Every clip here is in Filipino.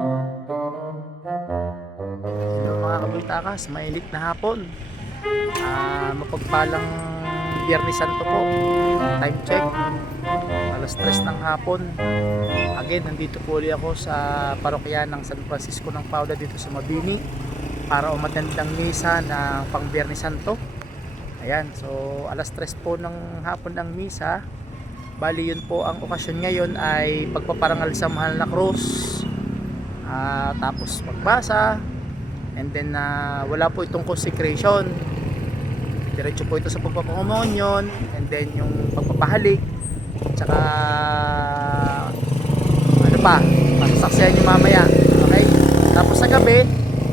Hello mga kabultakas, mainit na hapon. Mapagpalang Biyernes Santo po. Time check, alas 3 ng hapon. Again, nandito po ulit ako sa parokya ng San Francisco ng Paula dito sa Mabini para umattend ng misa ng pang Biyernes Santo. Ayan, so alas 3 po ng hapon ng misa. Bali yun po ang okasyon ngayon ay pagpaparangal sa mahal na krus. Tapos magbasa, and then wala po itong consecration, diretso po ito sa pagpapakomunyon, and then yung pagpapahalik, tsaka ano pa, masasaksihan nyo mamaya. Okay, tapos sa gabi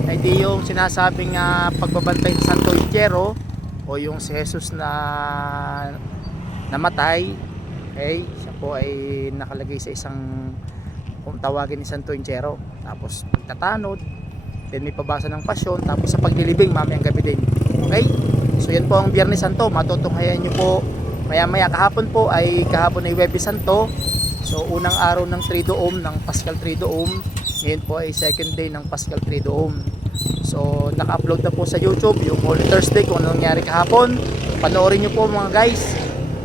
ay di yung sinasabing pagbabantay sa Santo Entierro, o yung si Jesus na namatay. Okay, siya po ay nakalagay sa isang, kung tawagin ni Santo Entierro. Tapos pagtatanod, then may pabasa ng pasyon, tapos sa paglilibing mamayang gabi din. Okay, so yan po ang Biyernes Santo. Matutunghayan nyo po maya maya. Kahapon ay Huwebes Santo, so unang araw ng Triduum, ng Paschal Triduum. Ngayon po ay second day ng Paschal Triduum. So naka-upload na po sa YouTube yung Holy Thursday kung ano nangyari kahapon. Panoorin nyo po mga guys.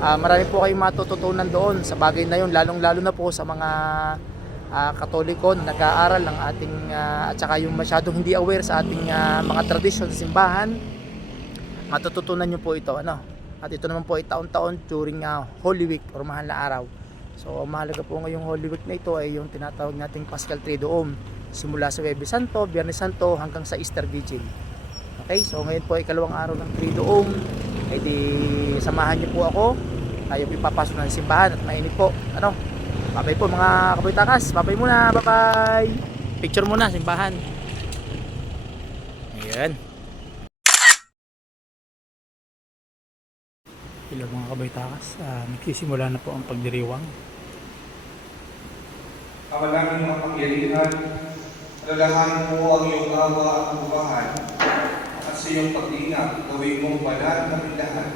Marami po kayong matututunan doon sa bagay na yun, lalong lalo na po sa mga Katoliko na nag-aaral ng ating at saka yung masyadong hindi aware sa ating mga tradisyon sa simbahan. Matututunan nyo po ito, ano? At ito naman po ay taon-taon during Holy Week or mahal na araw. So mahalaga po ngayong Holy Week na ito ay yung tinatawag nating Paschal Triduum, simula sa Huwebes Santo, Biyernes Santo hanggang sa Easter Vigil. Okay, so ngayon po ay ikalawang araw ng Triduum. Ay di samahan niyo po ako. Tayo ipapasok na sa simbahan at mainit po. Ano? Babay po mga kabultakas. Babay muna. Bye-bye. Picture muna simbahan. Ayan. Hello mga kabultakas. Nagsisimula na po ang pagdiriwang. Kawalan ng kapangyarihan, alalahanin mo ang iyong awa at bubahan, at sa iyong pag-iingat, gawin mong banal ng lahat,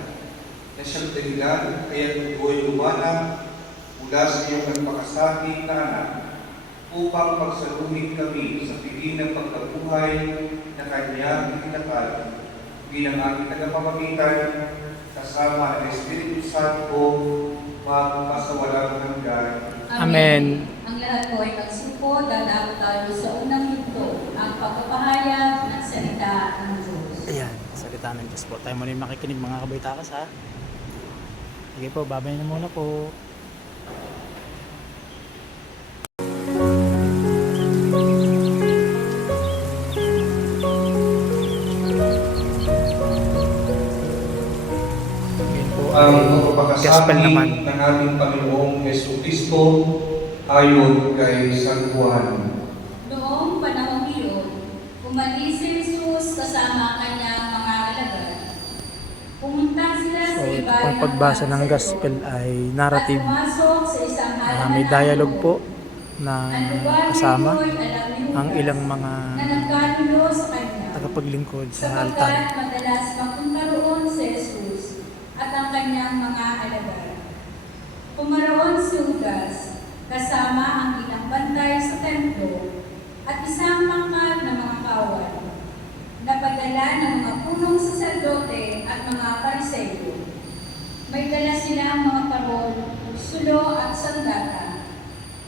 na siyang dahilan, kaya tuloy lumanap mula sa iyong nagpakasabi na anak, upang pagsaluhin kami sa piling ng pagkabuhay na kanyang itinakal, bilang aking tagapamagitan, kasama ang Espiritu Santo, magpasawalang hanggan. Amen. Ang lahat po ay magsupo, dadako tayo sa unang yugto, ang pagpapahayag ng salita ng Diyos. Ayan, salita ng Diyos po. Tayo muna yung makikinig mga kabultakas ha. Sige po, babay na muna po. Ngayon po Ang ay gospel pagpapakasabi naman. ng ating Panginoong Jesucristo ayon kay San Juan. Noong panahong iyon, umalis si Jesus kasama ang kanyang mga alagad. Pumunta sila sa So ito ibabaw pong pagbasa ng gospel ay narrative. at pumasok sa isang May dialogue po na kasama ang ilang mga na nagkanulo sa kanya. tagapaglingkod sa Sapagkat altar. madalas magpunta roon si Jesus at ang kanyang mga alagad. Pumaroon si Judas kasama ang ilang bantay sa templo at isang pangkat na mga kawal. Napadala ng mga punong saserdote at mga Pariseo. May dala silang mga parol, sulo at sandata.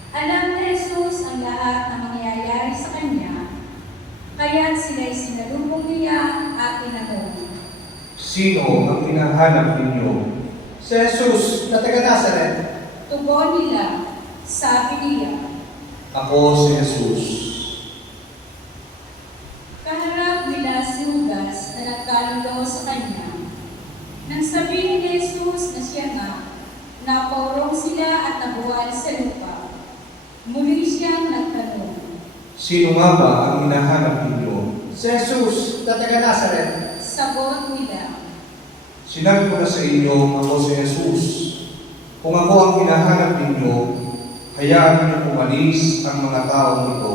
Alam ni Jesus ang lahat na mangyayari sa kanya, kaya sila'y sinalubong niya at tinanong, Sino ang hinahanap ninyo? Si Jesus na taga Nazaret. tugon nila, sabi niya. Ako si Jesus. Kaharap nila si Judas na nagkalulo sa kanya. Nang sabihin ni Jesus na siya nga, napaurong sila at nabuwal sa lupa. Muli siyang nagtanong, Sino nga ba ang hinahanap ninyo? Si Jesus na taga Nazaret. sagot nila, Sinabi ko na sa inyo, ako si Jesus. Kung ako ang hinahanap ninyo, hayaan niyo umalis ang mga taong ito.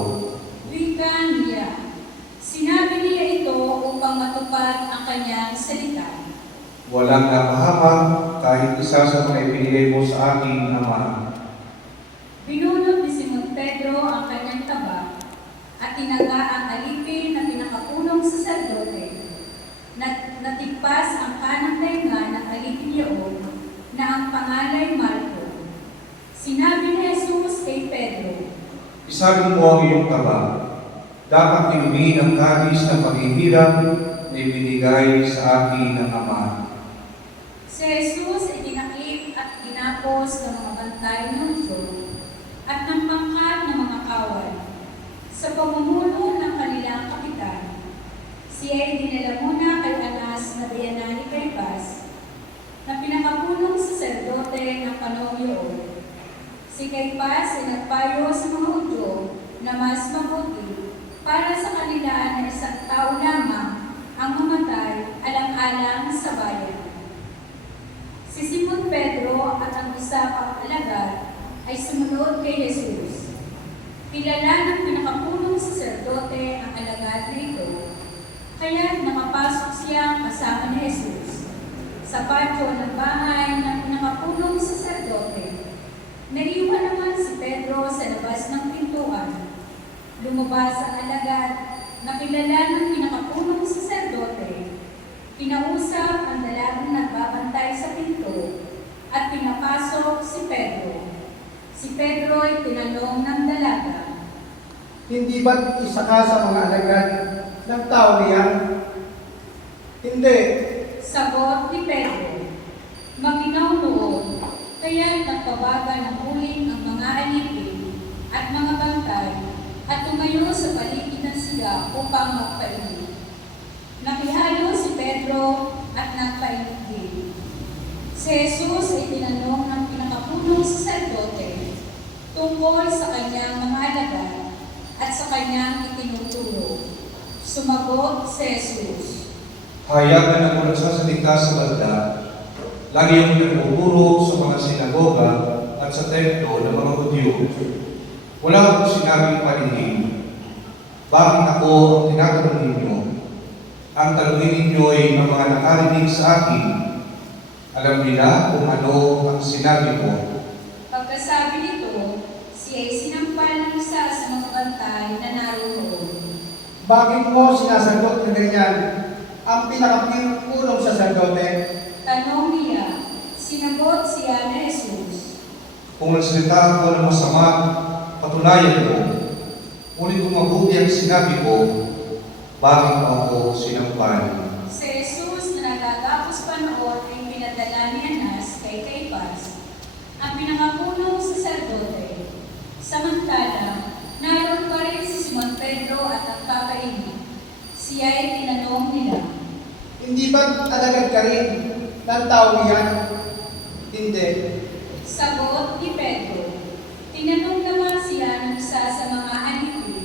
wika niya. Sinabi niya ito upang matupad ang kanyang salita. Walang napahamak kahit isa sa mga ibinigay mo sa aking Ama. Binunot ni Simon Pedro ang kanyang taba Isagin mo ang iyong taba. Dapat inumin ang kanis ng paghihirap na ibinigay sa akin ng Ama. Si Jesus ay dinakip at ginapos ng mga bantay ng Diyo at ng pangkat ng mga kawal. Sa pamumuno ng kanilang kapitan, siya ay dinala muna kay Anas na biyanan ni Caifás, na pinakapunong saserdote ng panahon iyon. Si Caifás ay nagpayo sa mga Hudyo na mas mabuti para sa kanila na isang tao lamang ang mamatay alang-alang sa bayan. Si Simon Pedro at ang isa pang alagad ay sumunod kay Jesus. Kilala ng pinakapunong saserdote ang alagad na ito, kaya nakapasok siya kasama ni Jesus sa patio ng bahay ng pinakapunong saserdote. Naiwan naman si Pedro sa labas ng pintuan. Lumabas ang alagad na kilala ng pinakapunong saserdote. Kinausap ang dalagang nagbabantay sa pinto at pinapasok si Pedro. Si Pedro ay tinanong ng dalaga, Hindi ba't isa ka sa mga alagad ng tao niyan? Hindi. sagot ni Pedro, maginaw noon, kaya nagpabaga ng uling ang mga alipin at mga bantay at tumayo sa paligid ng siya upang magpainit. Nakihalo si Pedro at nagpainit din. Si Jesus ay tinanong ng pinakapunong saserdote tungkol sa kanyang mga alagad at sa kanyang itinuturo. Sumagot si Jesus, Hayagan ako nagsasalita sa banda. Lagi akong nagpupuro sa mga sinagoga at sa templo ng mga Hudyo. Wala akong sinabing paningin. Bakit ako ang tinatanong ninyo? Ang tanongin ninyo ay ang mga nakarinig sa akin. Alam nila kung ano ang sinabi ko. pagkasabi nito, siya ay sinampal ng isa sa mga bantay na naroon. Bakit mo sinasagot na ganyan ang pinakapunong saserdote? Tanong niya, sinagot siya ni Jesus. Kung nagsalita ako ng masama, patunayan ko. Ngunit kung mabuti ang sinabi ko, bakit mo ako sinampal? Si Jesus na nagagapos panood ay pinadala ni Anas kay Caifás, ang pinakapunong saserdote. Samantala, naroon pa rin si Simon Pedro at ang kakainin. Siya ay tinanong nila, Hindi ba't alagad ka rin ng tao niyan? Hindi. sagot ni Pedro. Tinanong naman siya ng isa sa mga alipin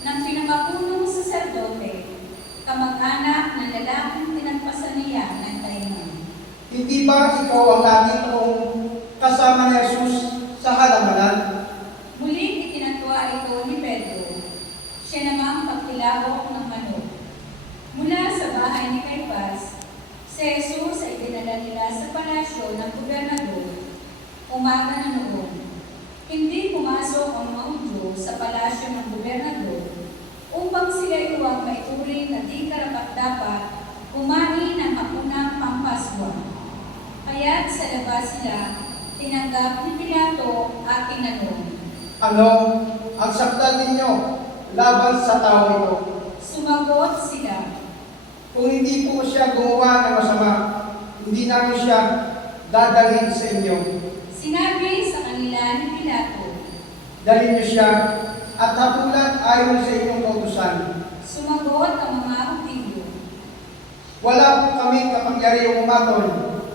ng pinakapunong saserdote, kamag-anak na lalaking pinagpasan niya ng taingan. Hindi ba ikaw ang lagi kong kasama ni Jesus sa halamanan? Muling itinatwa ito ni Pedro. Siya namang pagtilawok ng manok. Mula sa bahay ni Caifás, si Jesus ay dinala nila sa palasyo ng gobernador. Umaga na noon. Hindi pumasok ang mga Hudyo sa palasyo ng gobernador upang sila iwag maituring na di karapat-dapat kumain ng hapunang pampaswa. Kaya't sa labas sila, tinanggap ni Pilato at tinanong. Ano ang sakdal ninyo laban sa tao ito? Sumagot sila, Kung hindi po siya gumawa ng masama, hindi namin siya dadalhin sa inyo. sinabi sa kanila ni Pilato. Dalhin niyo siya at hapulan ayon sa inyong kautusan. Sumagot ang mga Hudyo. Wala po kami kapangyarihang umatol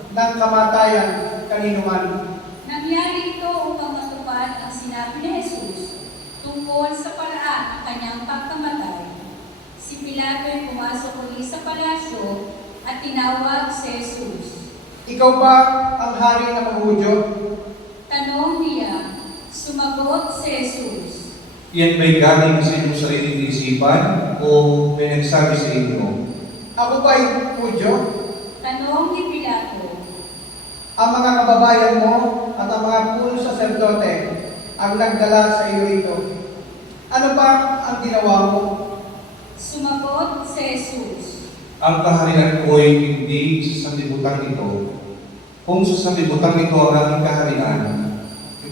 ng kamatayan kanino man. Nangyari ito upang matupad ang sinabi ni Jesus tungkol sa paraan ng kanyang pagkamatay. Si Pilato ay pumasok uli sa palasyo at tinawag si Jesus. Ikaw ba ang hari ng mga Hudyo? Tanong niya, sumagot si Jesus. Iyan ba'y galing sa inyong sariling isipan o may nagsabi sa inyo? Ako ba'y Hudyo? Tanong ni Pilato. Ang mga kababayan mo at ang mga punong saserdote ang nagdala sa iyo rito. Ano ba ang ginawa mo? Sumagot si Jesus. Ang kaharian ko ay hindi sa sanlibutan ito. Kung sa sanlibutan ito ang aking kaharian,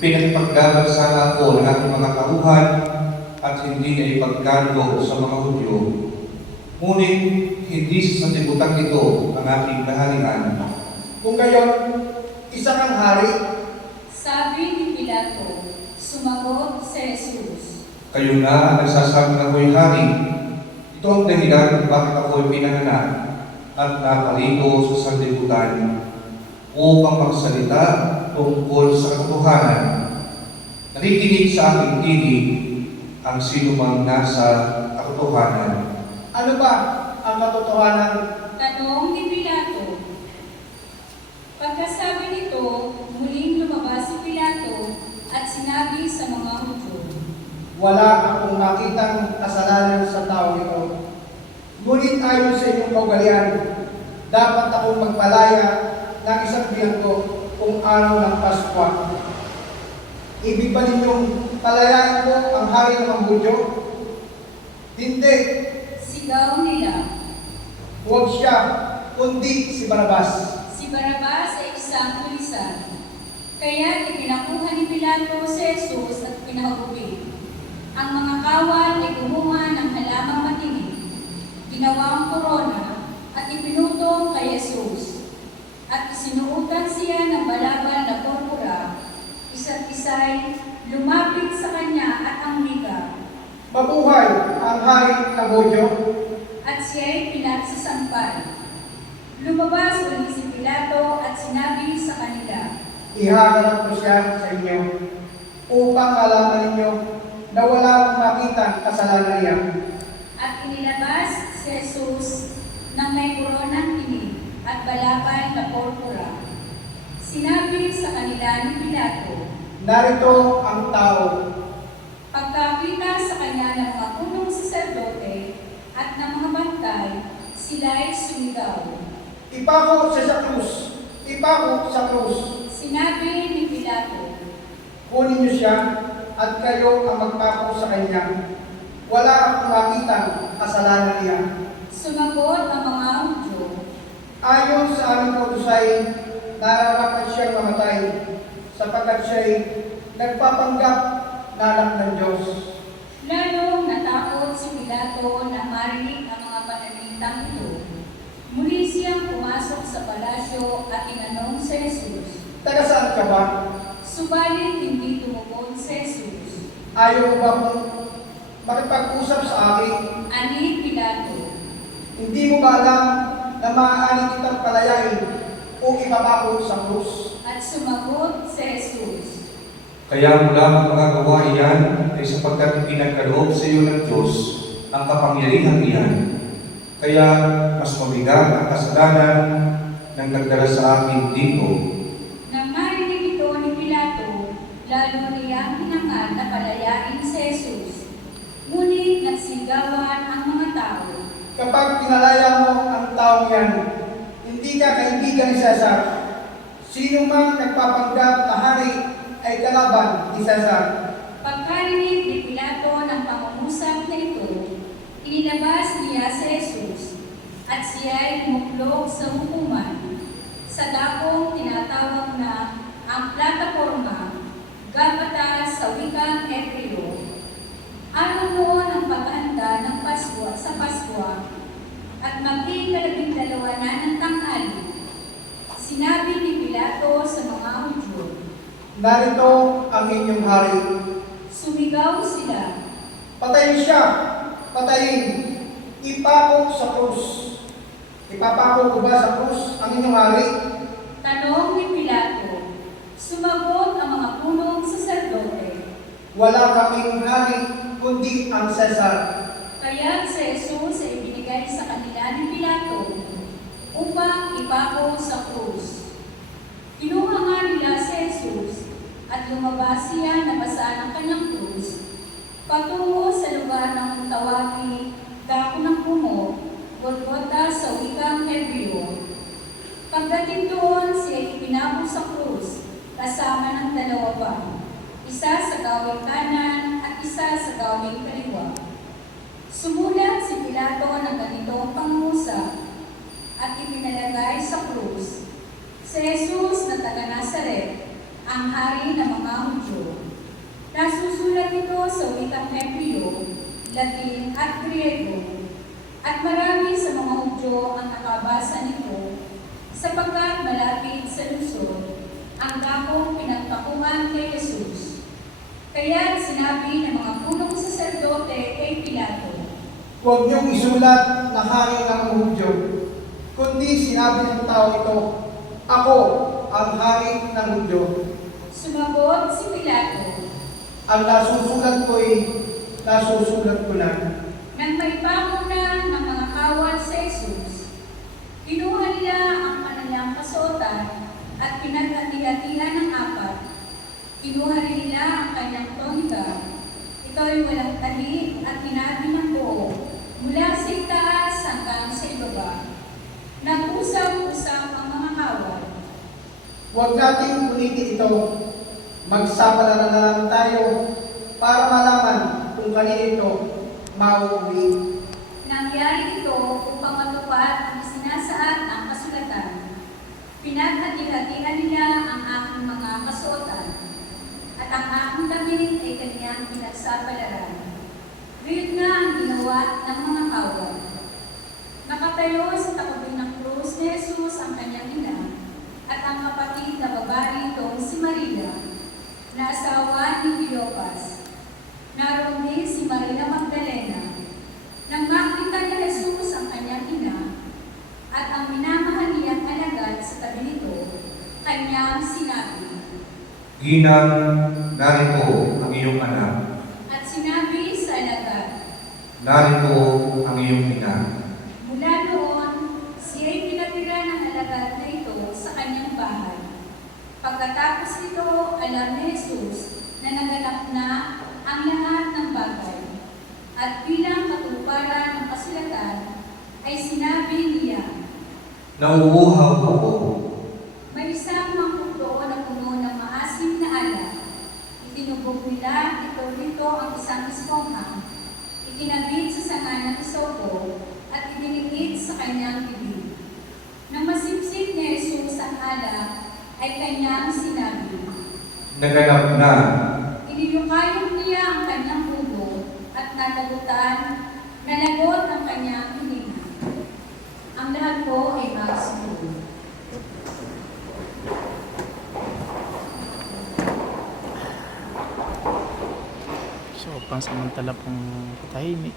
Ipinagpaglaban sana ako ng aking mga tauhan at hindi niya ipagkargo sa mga Hudyo. Ngunit hindi sa sanlibutan ito ang aking kaharian. Kung gayon, isa kang hari. Sabi ni Pilato, sumagot si Jesus. Kayo na ang nagsasabi na ako'y hari. Ito ang dahilan kung bakit ako'y pinanganak at napalito sa sanlibutan upang magsalita tungkol sa katotohanan. Nakikinig sa aking tinig ang sinumang nasa katotohanan. Ano ba ang katotohanan? Tanong ni Pilato. Pagkasabi nito, muling lumabas si Pilato at sinabi sa mga Hudyo, Wala akong makitang kasalanan sa tao ito. Ngunit ayon sa inyong kaugalian, dapat akong magpalaya ng isang biyanggo kung araw ng Paskwa. Ibig ba ninyong palayain ko ang hari ng mga Hudyo? Hindi, sigaw nila. huwag siya, kundi si Barabas. Si Barabas ay isang pulisan. Kaya ipinakuha ni Pilato si Jesus at pinahagupit. Ang mga kawal ay gumawa ng halamang matinik, ginawang korona at ipinutong kay Jesus. At isinuutan siya ng balabal na purpura, isa't isa'y lumapit sa kanya at ang wika, Mabuhay ang hari ng Hudyo. at siya'y pinagsasampal. Lumabas ulit si Pilato at sinabi sa kanila, Ihaharap ko siya sa inyo upang malaman ninyo na wala akong makitang kasalanan niya. at inilabas si Jesus ng may koronang tinig at balabal na purpura. Sinabi sa kanila ni Pilato, Narito ang tao. pagkakita sa kanya ng mga punong saserdote at ng mga bantay, sila'y sumigaw. Ipako siya sa krus. Ipako sa krus. Sinabi ni Pilato, Kunin niyo siya at kayo ang magpako sa kanya. Wala akong makitang kasalanan niya. sumagot ang mga Hudyo, Ayon sa aming kautusay, nararapat siyang mamatay sapagkat siya'y nagpapanggap na anak ng Diyos. lalong natakot si Pilato na marinig ang mga pananalitang ito. Muli siyang pumasok sa palasyo at tinanong si Jesus. Taga saan ka ba? Subalit hindi tumugon si Jesus. Ayaw mo ba kung makipag-usap sa akin? Ani Pilato, Hindi mo ba alam na maaari kitang palayain o ipapako sa krus? at sumagot si Jesus. Kaya mo lamang magagawa iyan ay sapagkat ipinagkaloob sa iyo ng Diyos ang kapangyarihan iyan. Kaya mas mabigat ang kasalanan ng nagdala sa akin dito. Nang marinig ito ni Pilato, lalo niyang hinangad na palayain si Jesus. Ngunit nagsigawan ang mga tao. Kapag pinalaya mo ang taong yan, hindi ka kaibigan ni Cesar. Sino mang nagpapanggap na hari ay kalaban ni Cesar. Pagkarinig ni Pilato ng pangungusap na ito, inilabas niya si Jesus at siya ay tumuklog sa hukuman sa dakong tinatawag na ang plataporma, Gabata sa wikang Hebreo. Araw noon ang paghahanda ng Pasko sa Paskwa at maging-12 na ng tanghali. Sinabi ni Pilato sa mga Hudyo, Narito ang inyong hari. sumigaw sila, Patayin siya! Patayin! Ipako sa krus. Ipapako ko ba sa krus ang inyong hari? tanong ni Pilato. Sumagot ang mga punong saserdote. Wala kaming hari kundi ang Cesar. Kaya si Jesus ay ibinigay sa kanila ni Pilato upang ipako sa krus. Kinuha nga nila si Jesus at lumabas siya na basa ng kanyang krus patungo sa lugar ng tawagi Dako ng Pumo, Golgota sa wikang Hebreo. Pagdating doon, siya ay ipinako sa krus kasama ng dalawa pa, isa sa gawing kanan at isa sa gawing kaliwa. Sumulat si Pilato ng ganitong pangungusap at ipinalagay sa krus si Jesus na taga Nazaret, ang hari ng mga Hudyo. Nasusulat ito sa wikang Hebreo, Latin at Griego, at marami sa mga Hudyo ang nakabasa nito sapagkat malapit sa lungsod ang dakong pinagpakuhan kay Jesus. Kaya sinabi ng mga punong saserdote kay Pilato, Huwag niyong isulat na hari ng Hudyo, kundi sinabi ng tao ito, ako ang hari ng Hudyo. Sumagot si Pilato, Ang nasusulat nasusulat ko na. nang maipako na ng mga kawal sa Jesus, kinuha nila ang kanilang kasuotan at pinaghati-hatian ng apat. Kinuha rin nila ang kanyang tonika. Ito ay walang tali at tinabi ng buo mula sa itaas hanggang sa ibaba. Nag-usap-usap ang mga kawal. Huwag nating ulitin ito. Magsapala na lang tayo para malaman kung kanino ito mauuwi. Nangyari ito upang matupad ang sinasaad ng kasulatan. Pinaghati-hatian nila ang aking mga kasuotan at ang aking damit ay kanyang pinagsapalaran. Gayon nga ang ginawa ng mga kawal. Nakatayo sa tabi ng krus ni Jesus ang kanyang ina at ang kapatid na babae itong si Maria, na asawa ni Cleopas. Naroon din si Maria Magdalena. Nang makita ni Jesus ang kanyang ina at ang minamahal niyang alagad sa tabi nito, kanyang sinabi, Ginang, narito ang iyong anak. at sinabi sa alagad. Narito ang iyong ina. Mula noon, siya ay pinatira ng alagad na ito sa kanyang bahay. Pagkatapos nito, alam ni Jesus na naganap na ang lahat ng bagay. At bilang katuparan ng kasulatan, ay sinabi niya, Nauuhaw ako. may isang mangkok doon na puno ng maasim na alak. Itinubog nila ito rito ang isang esponja. Itinabit sa sanga ng isopo at idinikit sa kanyang bibig. Nang masipsip ni Jesus ang alak, ay kanyang sinabi. Naganap na. Inilukayog niya ang kanyang ulo at nalagot ang kanyang hininga. Ang lahat po ay magsusunod. So, pansamantala pong tahimik.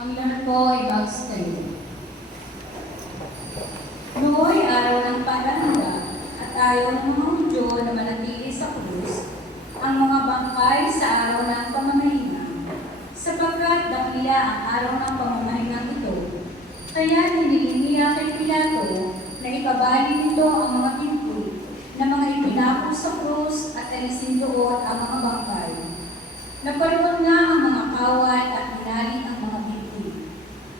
Ang lahat po ay magsusunod. Nooy araw ng paranda at ayaw ng mga Hudyo na manatili sa krus ang mga bangkay sa araw ng pamamahinga, sapagkat dakila ang araw ng pamamahinga ito. Kaya hiniling niya kay Pilato na ipabali nito ang mga pinto na mga ipinako sa krus at alisin doon ang mga bangkay. Naparoon nga ang mga kawal at binali ang mga pinto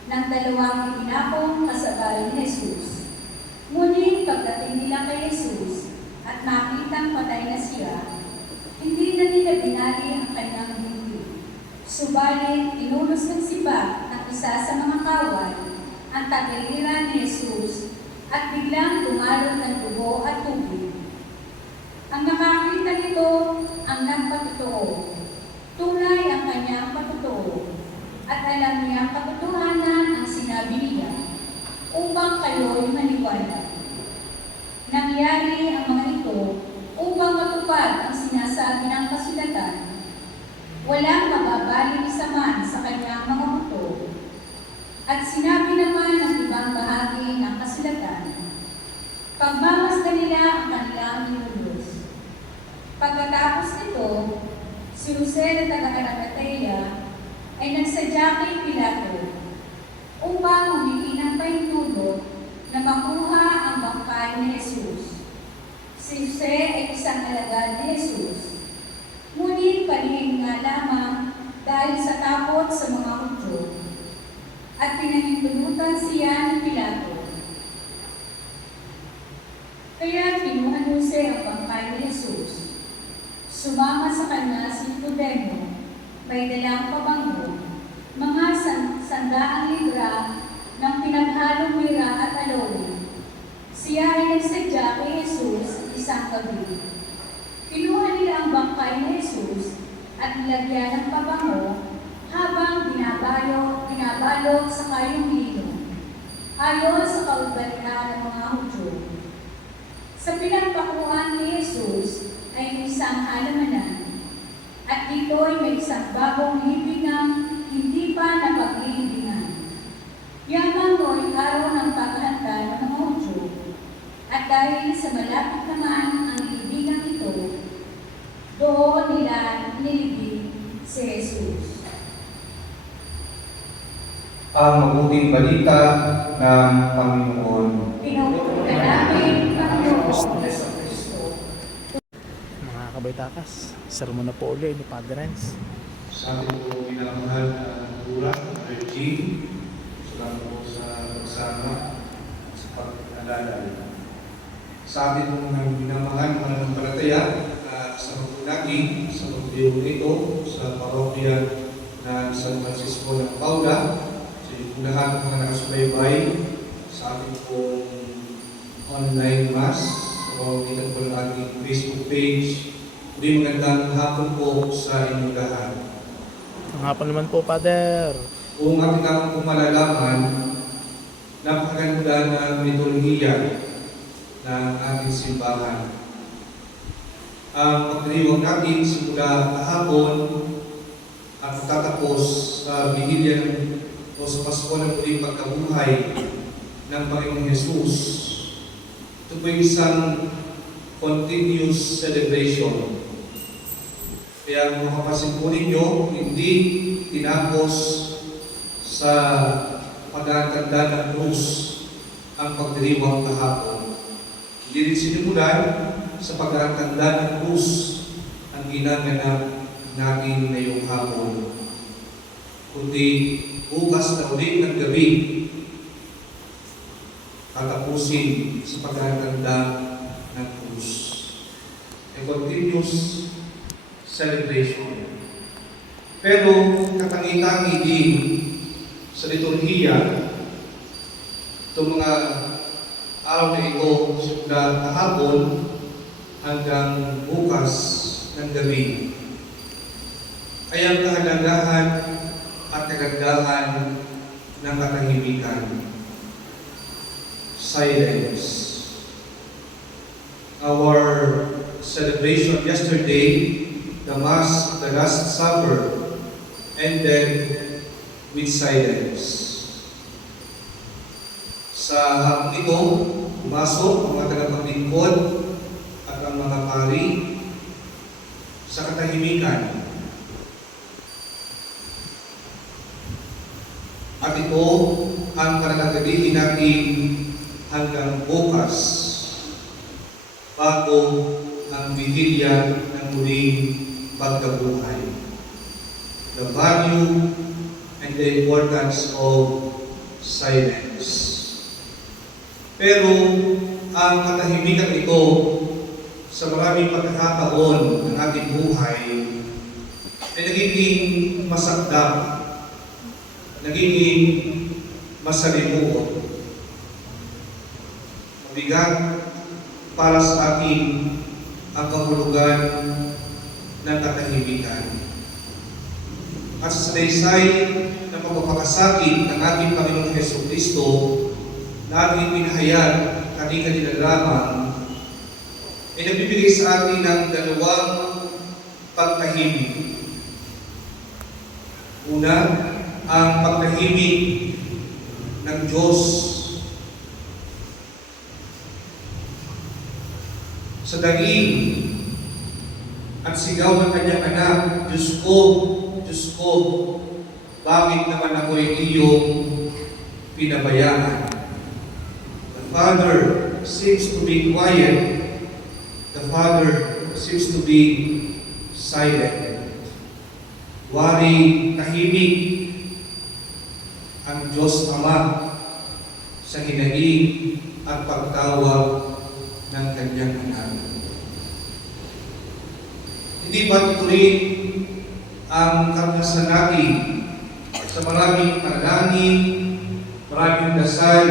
ng dalawang ipinakong kasabay ni Jesus. Ngunit pagdating nila kay Jesus at makitang patay na siya, hindi na nila binali ang kanyang binti. Subalit, tinulos ng siba ng isa sa mga kawal ang tagiliran ni Jesus at biglang tumalon ng dugo at tubig. Ang nakakita nito ang nagpatotoo. Tunay ang kanyang patotoo at alam niya ang katotohanan ang sinabi niya upang kayo'y maniwala. Nangyari ang mga ito upang matupad ang sinasabi ng kasulatan. Walang mababali isa man sa kanyang mga buto. At sinabi naman ng ibang bahagi ng kasulatan, pagmamasdan nila ang kanilang ninulos. Pagkatapos nito, si Jose na taga-Arimatea ay nagsadya kay Pilato upang humingi ng pahintulot na makuha ang bangkay ni Jesus. Si Jose ay isang alagad ni Jesus. Ngunit Ngunit palihim nga lamang dahil sa takot sa mga Hudyo, at pinahintulutan siya ni Pilato. Kaya kinuha ni Jose ang bangkay ni Jesus. Sumama sa kanya si Nicodemo, may dalang pabango, mga sandaang libra ng pinaghalong mira at aloe. Siya ay nagsadya kay Jesus isang gabi. Kinuha nila ang bangkay ni Jesus at nilagyan ng pabango habang binabalot sa kayong lino, ayon sa kaugalian ng mga Hudyo. Sa pinagpakuhan ni Jesus ay may isang halamanan, at dito'y may isang bagong libingang hindi pa napaglilibingan. Yaman mo'y araw ng paghahanda ng mga Hudyo, at dahil sa malapit naman ang libingang ito, doon nila nilibing si Jesus. Ang mabuting balita ng Panginoon. Pinupuri ka namin, Panginoon Hesus Kristo. Mga kabaitakas, sermon na po uli ni Padre Renz. Sa ating po minamahal na Dura, Regine, salamat po sa pagsama sa pag-alala. Sa ating po minamahal na mananampalataya, kasama po natin sa magdiyo nito sa parokya ng San Francisco ng Paula, sa yung lahat ng mga nakasubaybay sa ating pong online mass, sa pamamagitan po ng ating Facebook page. Muli magandang hapon po sa inyong lahat. Ang hapon naman po, Father. Kung ating naman po malalaman, napakaganda ng liturhiya ng ating simbahan. Ang pagdiriwang natin simula kahapon at tatapos sa bihilya o sa Pasko ng muling pagkabuhay ng Panginoong Hesus. Ito po isang continuous celebration. Kaya kung makapasin po ninyo, hindi tinapos sa pagkakanda ng krus ang pagdiriwang kahapon. Hindi rin sinimulan sa pagkakanda ng krus ang ginagawa natin ngayong hapon. Kundi bukas na ulit ng gabi, tatapusin sa pagkakanda ng krus. A continuous celebration. Pero katangi-tangi din sa liturhiya itong mga araw na ito simula kahapon hanggang bukas ng gabi ay ang kahalagahan at kagandahan ng katahimikan. Silence. Our celebration yesterday, the Mass, the Last Supper, ended with silence. Sa hapon ito, pumasok ang mga tagapaglingkod at ang mga pari sa katahimikan. At ito ang pananatilihin natin hanggang bukas bago ang bihilya ng muling pagkabuhay. The value and the importance of silence. Pero ang katahimikan ito sa maraming pagkakataon ng ating buhay ay nagiging masakdap, nagiging masalimuot, mabigat para sa atin ang kahulugan ng katahimikan. At sa salaysay ng pagpapakasakit ng ating Panginoong Hesus Kristo na ating pinahayag kani-kanila lamang ay nagbibigay sa atin ng dalawang pagtahimik. Una, ang pagtahimik ng Diyos sa daing at sigaw ng kanyang anak, Diyos ko, bakit naman ako'y iyong pinabayaan? The Father seems to be quiet. The Father seems to be silent. Wari tahimik ang Diyos Ama sa hinaing at pagtawag ng kanyang anak. Hindi ba tuloy ang karanasan natin sa maraming panalangin, maraming dasal,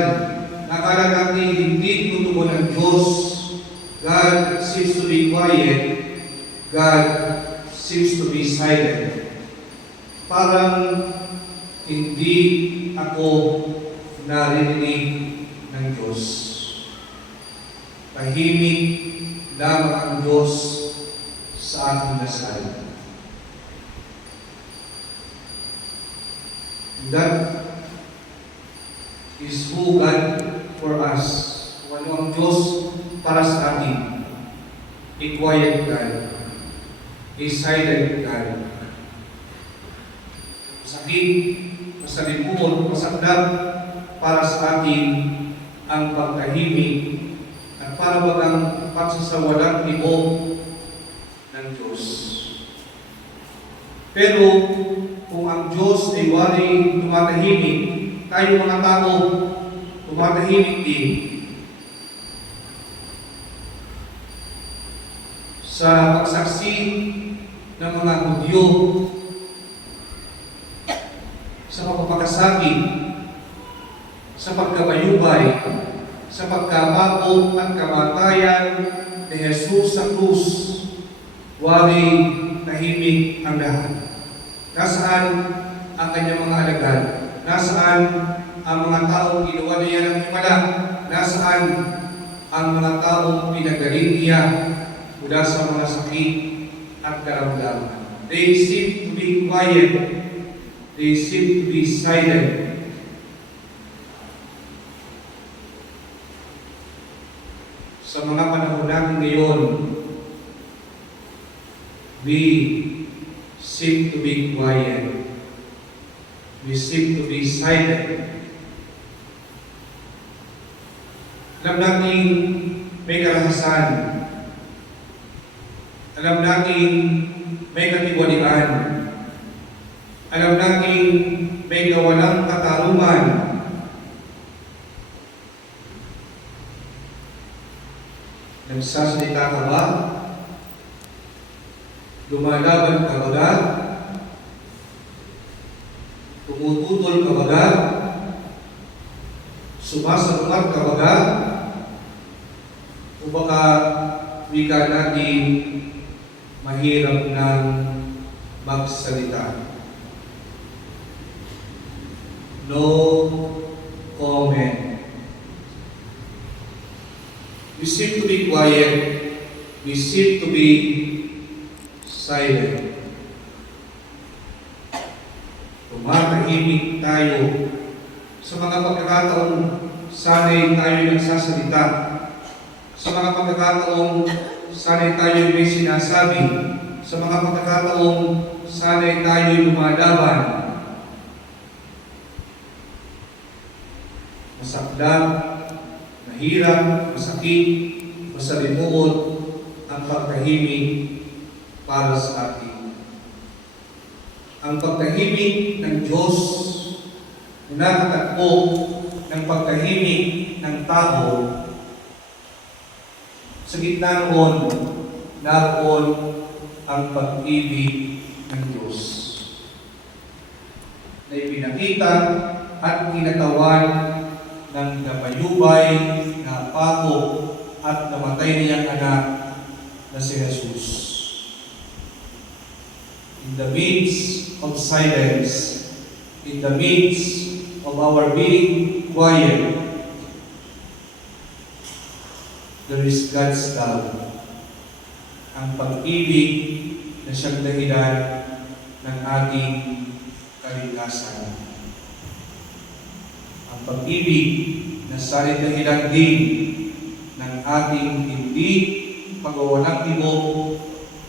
nakala natin hindi tutugon ang Diyos. God seems to be quiet. God seems to be silent. Parang hindi ako narinig ng Diyos. Tahimik lamang ang Diyos sa ating dasal. That is who God for us. Ano ang Diyos para sa atin? A quiet God. A silent God. Masakit, masalimuot, masakdap para sa atin ang pagtahimik at para bagang pagsasawalang tibok ng Diyos. Pero kung ang Diyos ay wari tumatahimik, tayo mga tao tumatahimik din. Sa pagsaksi ng mga Hudyo, sa pagpapakasakit, sa pagkabayubay, sa pagkabako at kamatayan ni Jesus sa krus, wari tahimik ang lahat. Nasaan ang kanyang mga alagad? Nasaan ang mga taong ginawa niya ng himala? Nasaan ang mga taong pinagaling niya mula sa mga sakit at karamdaman? They seem to be quiet. They seem to be silent. Sa mga panahon natin ngayon, we seem to be quiet. We seem to be silent. Alam natin may karahasan. Alam natin may katiwalian. Alam natin may kawalang katarungan. Nagsasalita ka ba? Lumalaban ka ba? Tumututol ka ba? Sumasalumat ka ba? O baka wika natin mahirap nang magsalita? No comment. We seem to be quiet. We seem to be silent. Tumatahimik tayo sa mga pagkakataong sanay tayo nagsasalita. Sa mga pagkakataong sanay tayo may sinasabi. Sa mga pagkakataong sanay tayo lumalaban. Masakdap, mahirap, masakit, masalimuot ang pagtahimik para sa atin. Ang pagtahimik ng Diyos nakatagpo ng pagtahimik ng tao. Sa gitna noon, naroon ang pag-ibig ng Diyos na ipinakita at ginatawan ng napayubay, napako at namatay niyang anak na si Jesus. In the midst of silence, in the midst of our being quiet, there is God's love. Ang pag-ibig na siyang dahilan ng ating kaligtasan. Ang pag-ibig na siyang dahilan din ng ating hindi pagwawalang tibok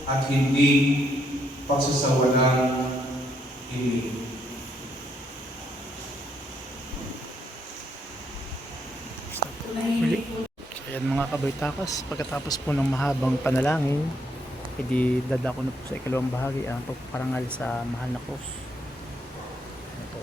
at hindi pagsasawalang hiling. Tumahimik po. Ayan mga kabaytakas, pagkatapos po ng mahabang panalangin, ididada ko na po sa ikalawang bahagi ang pagparangal sa mahal na krus. Ito.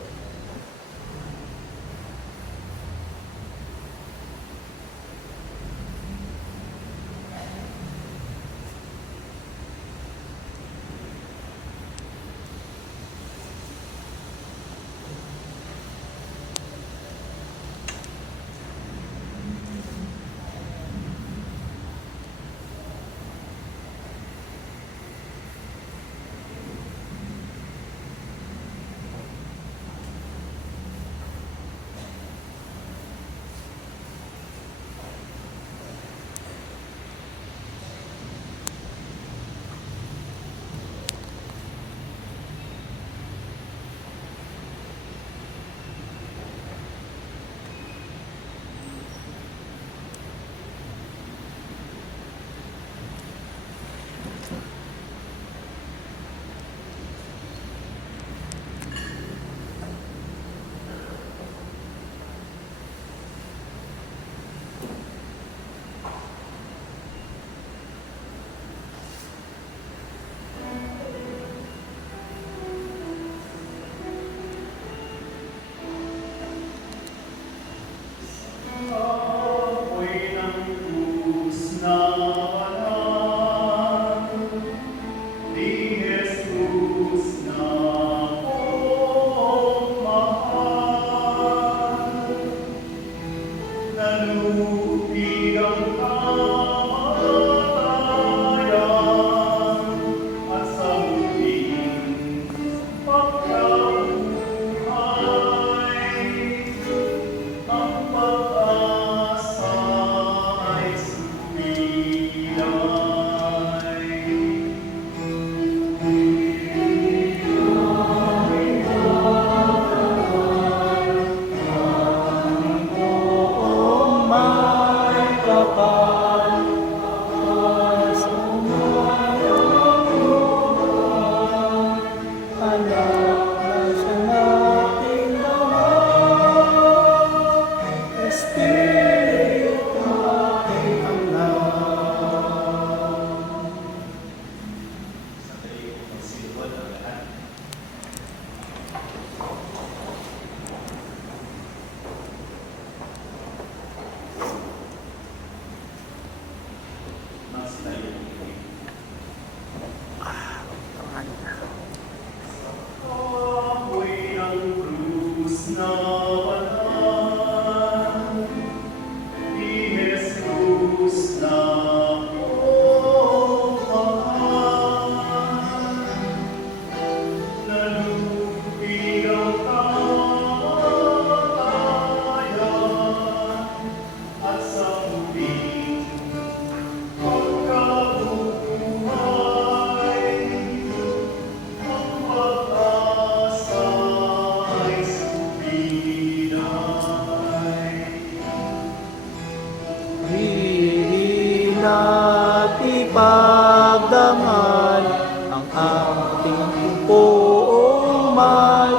Ipagdangal ang ating poong may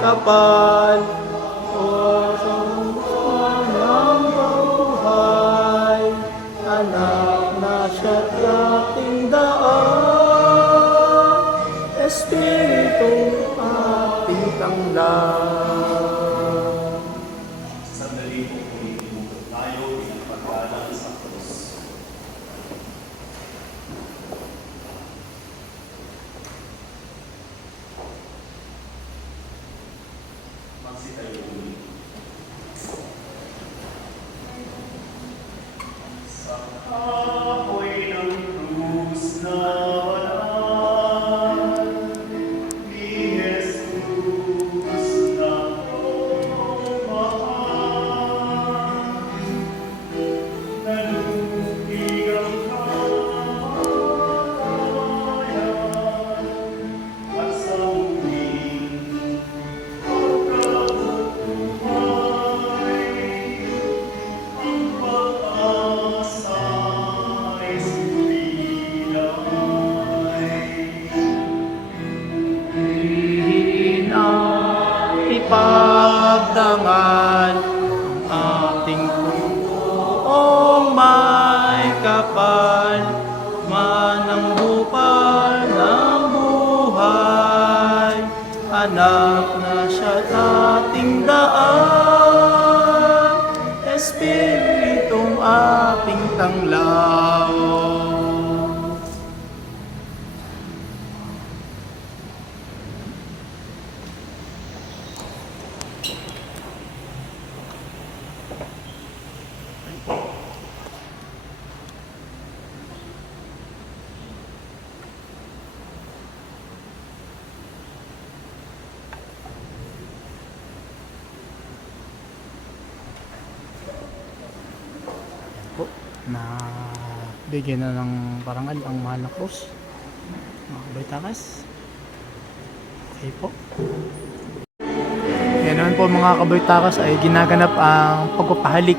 kapal o sa ng buhay, anak na siya ating daan, Espiritu ating tanglan. Sandali po ulit tayo pinagpagalang sa krus. Magsitayo ulit. Sa kahoy ng krus na wanan, ni Jesus na mahal, nalugig ang kamatayan, at sa muling pagkabuhay, ang pag-asa ay suminay. Hina ipagdangal ang ating puong may kapal, manang bupa na bigyan na ng parangal ang mahal na krus, mga kabaytakas. Okay po. Yan naman po mga kabaytakas ay ginaganap ang pagpapahalik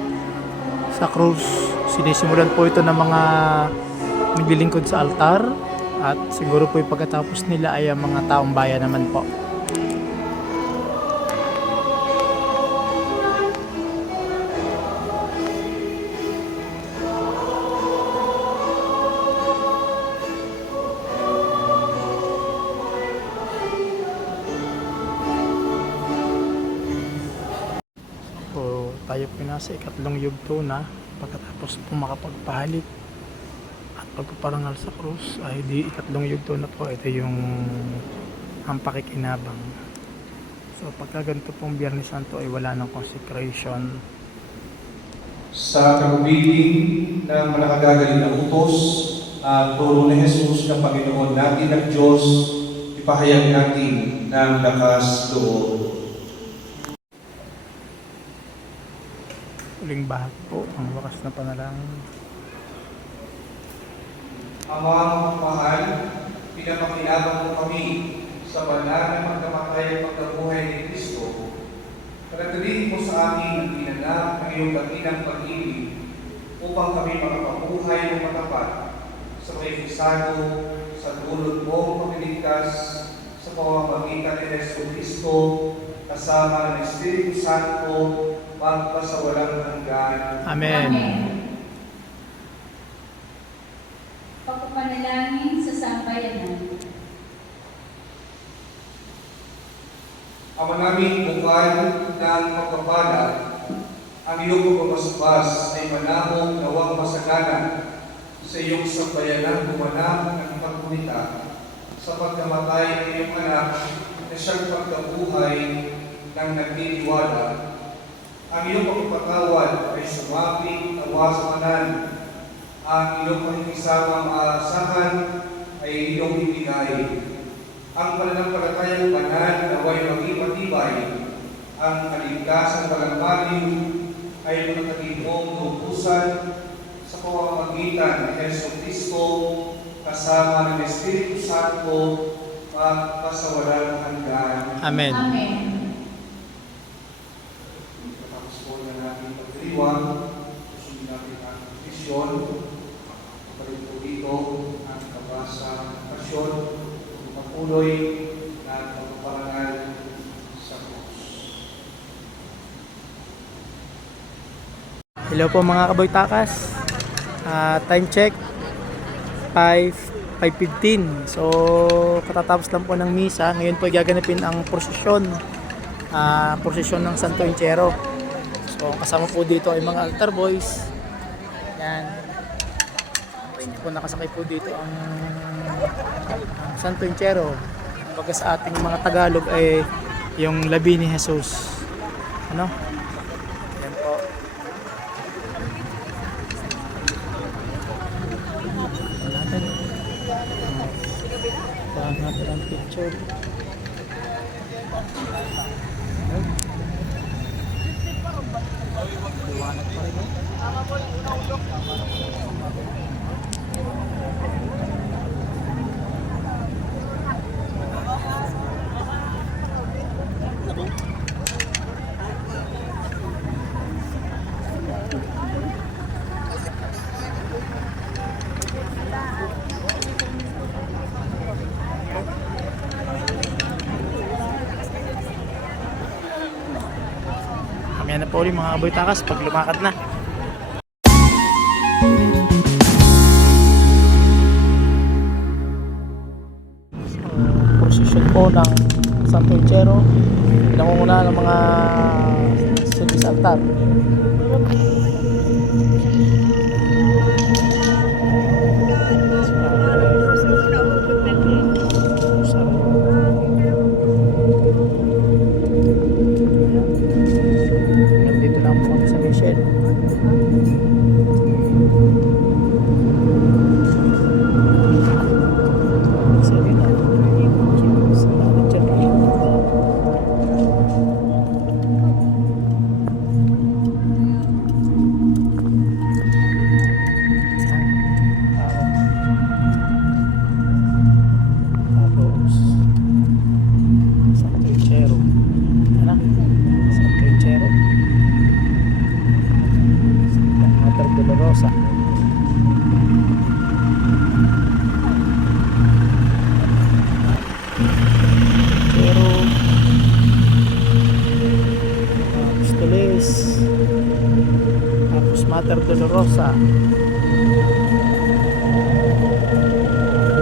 sa krus. Sinisimulan po ito ng mga naglilingkod sa altar at siguro po yung pagkatapos nila ay ang mga taong bayan naman po. So tayo po nasa ikatlong yugto na pagkatapos po makapagpahalik at pagpaparangal sa krus ay di ikatlong yugto na po. Ito yung ang pakikinabang. So pagka ganito pong Biyernes Santo ay wala ng consecration. Sa kagubiling ng manakagagaling na utos at turo ni Jesus na Panginoon natin at Diyos, ipahayag natin ng lakas loob. Uling bahag po ang wakas na panalangin. Ama mapapahal, pinapakinabang mo kami sa banal na pagkamatay at pagkabuhay ni Kristo. Panatilihin mo sa amin ang pinanap ng iyong dakilang pag-ibig upang kami makapabuhay ng matapat sa pakikisalo sa dulot mong pagliligtas sa pamamagitan ni Yesu Kristo kasama ng Espiritu Santo magpasawalang hanggan. Amen. Pagpapanalangin sa sambayanan. Ama namin bukal ng pagpapala, ang iyong pagpapasbas ay manahong nawang masagana sa iyong sambayanan gumanap ng pagkunita sa pagkamatay ng iyong anak na siyang pagkabuhay ng nagtitiwala. Ang iyong pagpapatawad ay sumapit awasmanan. Ang iyong pakikisamang aasahan ay iyong ibigay. Ang pananampalatayang banal na way maging matibay, ang kaligtasan walang baliw ay matatagin mong lubusan sa pamamagitan ni Yesu Kristo kasama ng Espiritu Santo magpasawalang hanggan. Amen. Amen. Tapos po na natin pagdiriwang, susundin natin ang vision. Pagkalit po dito ang kabasa ng pasyon, pagpapuloy ng pagpaparangal sa krus. Hello po mga kabaytakas. Time check 5:15. So katatapos lang po ng misa. Ngayon po gaganapin ang prosesyon. Prosesyon ng Santo Entierro. So kasama po dito ay mga altar boys. Yan. Hindi po nakasakay po dito ang Santo Entierro. Kumbaga sa ating mga Tagalog ay yung labi ni Jesus. Ano? Yan po. Natin. Saan natin ang picture? Liwanag pa rin. Mamaya na po ulit mga kabaytakas pag lumakad na. Prosesyon po ng Santo Entierro, pinangunguna ng mga service altar. Nandito lang po kami sa mission. Dolorosa. Pero Apostoles, tapos Mater Dolorosa,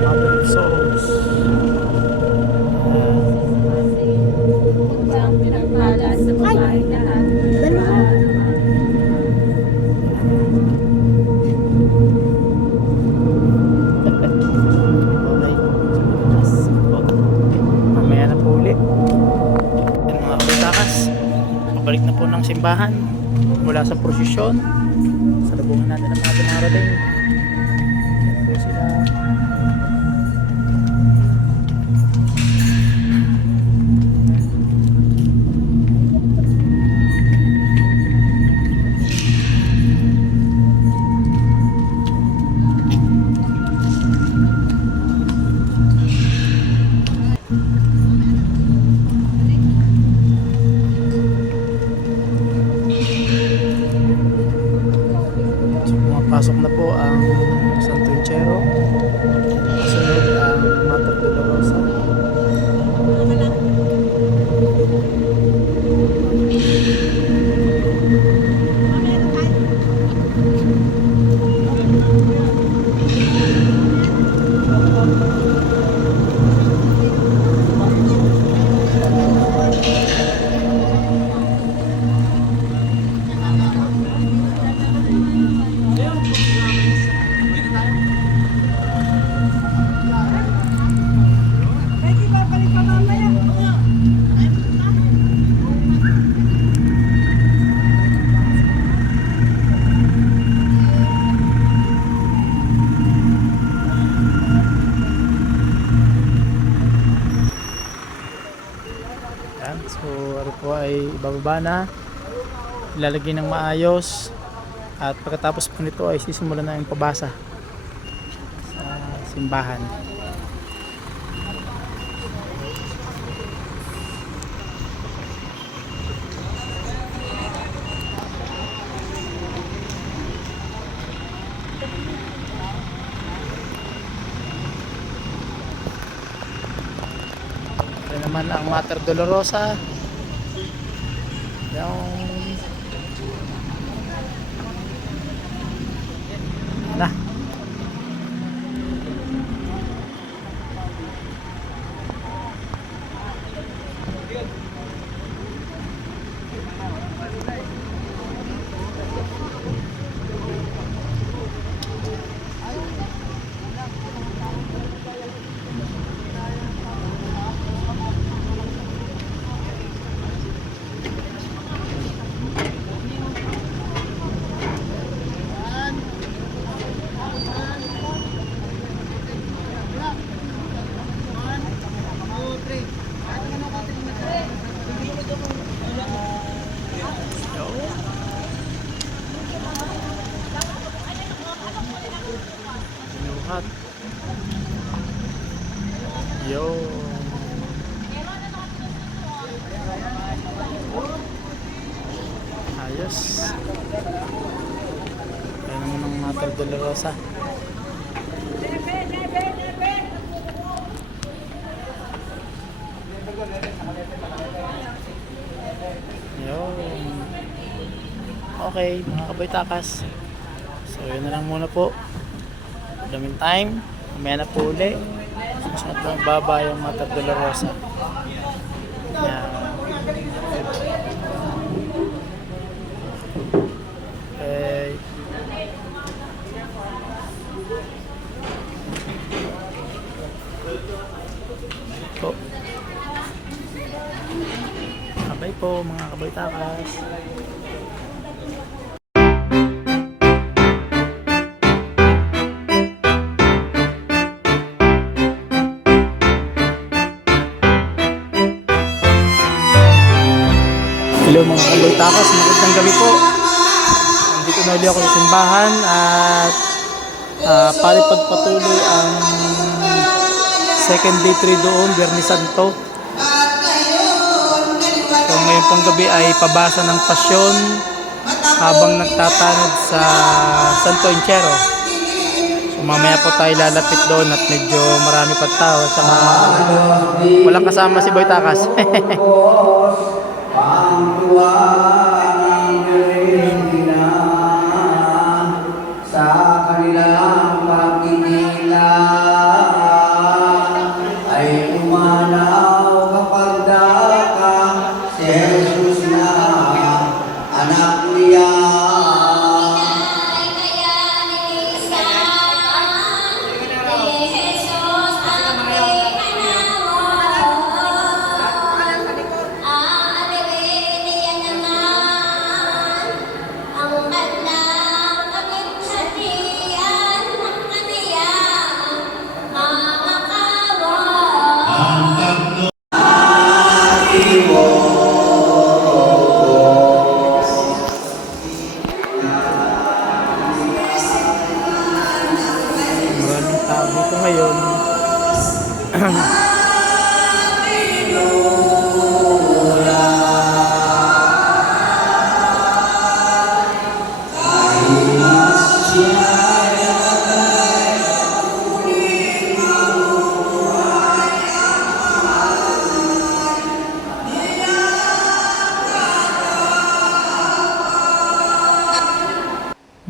Mother of Souls. Ang pinagpala sa babae lahat. Mamaya na po ulit. Yan mga kabitakas, pabalik na po ng simbahan mula sa prosesyon. Salubungin natin ang mga dumarating. Yan po sila. So, pumapasok na po ang Santo Enchero. Kasunod ang Mater Dolorosa. Yan. So, ano po ay ibababa na, ilalagay ng maayos, at pagkatapos po nito ay sisimulan na yung pabasa sa simbahan. Ito naman ang Mater Dolorosa. Yung na. Binuhat. Yo. Ayos. Kaya naman ang Mater Dolorosa. Yo. Okay, mga kabaytakas. So, yun na lang muna po. Daming time. Mamaya na po uli. Susunod po baba yung Mater Dolorosa. Yan. Okay. Po. Abay po mga kabaytakas. Hello mga kabaytakas, magandang gabi po. Nandito na ulit ako sa simbahan at pagpatuloy ang second day 3 doon, Biyernes Santo. So ngayon pong gabi ay pabasa ng Pasyon habang nagtatanod sa Santo Enchero. So mamaya po tayo lalapit doon at medyo marami pa tao. Saka walang kasama si Boy Takas. sa kanilang pagkikila ay umanaw kapag daka si Jesus na anak niya. Maraming tao dito ngayon.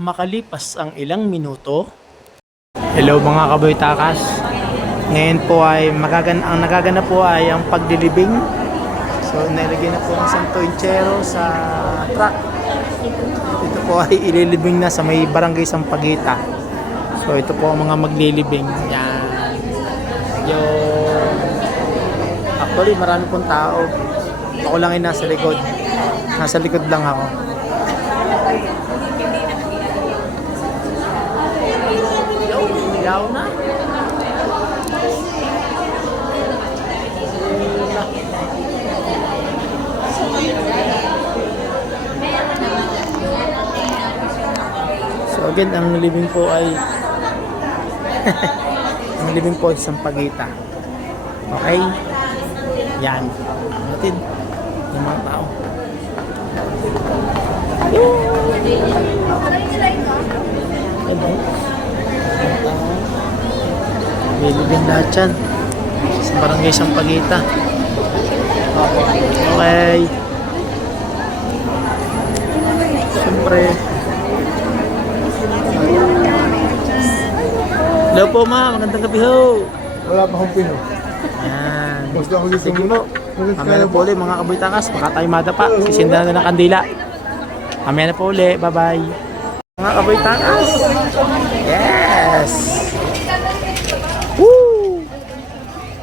Makalipas ang ilang minuto. Hello mga Kaboy Takas. Ngayon po ay ang nagaganap po ay ang pagdilibing. So nilagay na po ang Santo Enchero sa truck. Ito po ay ililibing na sa may barangay Sampaguita. So ito po ang mga maglilibing. Yan. Actually marami pong tao. Ako lang ay nasa likod. Nasa likod lang ako. Yaw na. So again, ang living po ay ang living po ay Sampaguita. Okay? Yan. Natin yung mga tao. Hello. Bilibin lahat yan sa barangay Sampaguita. Okay. Siyempre. Hello po ma, magandang gabi ho. Wala pa akong pino. Yan. Gusto ako dito Sige muna. po. Mamaya na po ulit mga Kaboy Takas. Baka tayo madapa. Sisinda na ng kandila. Mamaya na po ulit. Bye bye. Mga Kaboy Takas. Yes. Woo!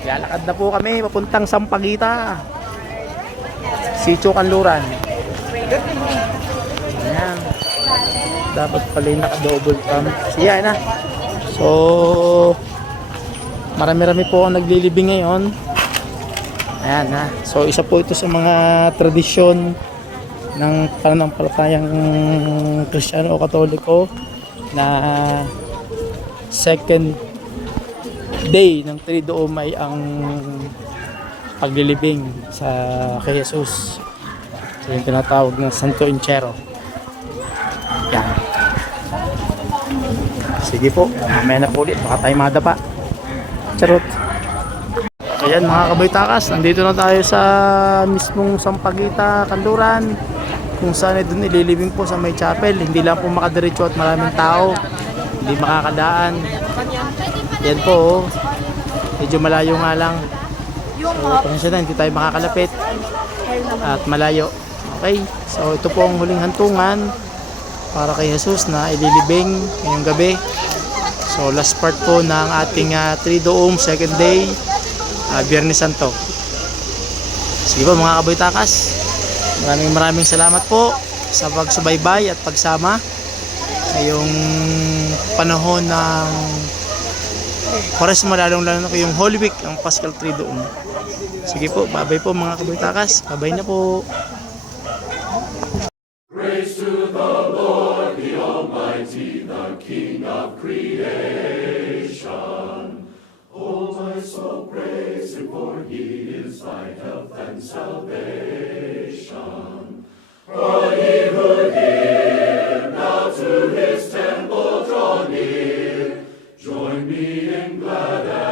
Lalakad na po kami papuntang Sampaguita. Sitio Kanluran. Ayan. Dapat pala yung naka-double cam. Siya na. So, marami-rami po ang naglilibing ngayon. Ayan ha. So, isa po ito sa mga tradisyon ng pananampalatayang Kristiyano o Katoliko na second day ng Triduum ay ang paglilibing sa kay Jesus. So yung tinatawag na Santo Enchero. Yan. Sige po, mamaya na po ulit. Baka tayo madapa. Charot. Ayan mga Kaboy Takas, nandito na tayo sa mismong Sampaguita, Kanluran, kung saan ay doon ililibing po sa may chapel. Hindi lang po makadiretso at maraming tao. Hindi makakadaan. Yan po, oh. Medyo malayo nga lang. So, pasensya na, hindi tayo makakalapit. At malayo. Okay, so ito po ang huling hantungan para kay Jesus na ililibing ngayong gabi. So last part po ng ating Triduum, second day, Biyernes Santo. Sige po mga Kaboy Takas, maraming salamat po sa pagsubaybay at pagsama ngayong panahon ng Kwaresma, lalong lalo na yung Holy Week, ang Paschal Triduum. Sige po, bye-bye po mga Kaboy Takas. Bye-bye na po. Praise to the Lord, the Almighty, the King of creation. O my soul, praise Him, for He is thy health and salvation. For He who gives me in blood